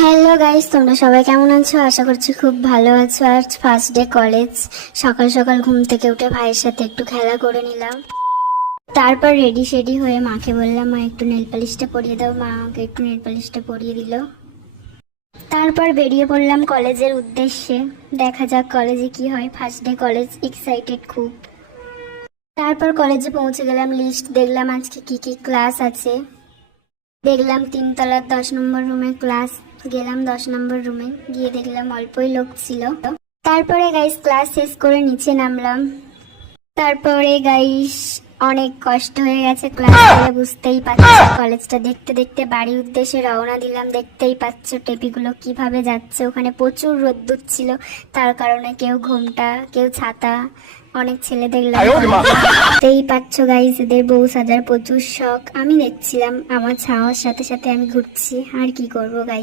Hello guys, তোমরা সবাই কেমন আছো? আশা করছি খুব ভালো আছো। আজ ফার্স্ট ডে কলেজ। সকাল সকাল ঘুম থেকে উঠে ভাইয়ের সাথে একটু খেলা করে নিলাম। তারপর রেডি শেডি হয়ে মাকে বললাম, মা একটু নেল পালিশটা পরিয়ে দাও। মা আমাকে একটু নেল পালিশটা পরিয়ে দিল। তারপর বেরিয়ে পড়লাম কলেজের উদ্দেশ্যে। দেখা যাক কলেজে কি হয়। ফার্স্ট ডে কলেজ, এক্সাইটেড খুব। তারপর কলেজে পৌঁছে গেলাম, লিস্ট দেখলাম আজকে কি কি ক্লাস আছে। দেখলাম 3 তলার 10 নম্বর রুমে ক্লাস। গেলাম 10 নম্বর রুমে, গিয়ে দেখলাম অল্পই লোক ছিল। তারপরে গাইস ক্লাস শেষ করে নিচে নামলাম। তারপরে গাইস অনেক কষ্ট হয়ে গেছে ক্লাস করে, বুঝতেই পারছো। কলেজটা দেখতে দেখতে বাড়ির উদ্দেশ্যে রওনা দিলাম। দেখতেই পাচ্ছ টেপিগুলো কিভাবে যাচ্ছে। ওখানে প্রচুর রোদ্দুর ছিল, তার কারণে কেউ ঘোমটা, কেউ ছাতা। অনেক ছেলে দেখলাম। দেখতেই পাচ্ছ গাইস, এদের বউ সাজার প্রচুর শখ। আমি দেখছিলাম, আমার ছাওয়ার সাথে সাথে আমি ঘুরছি। আর কি করবো গাইস।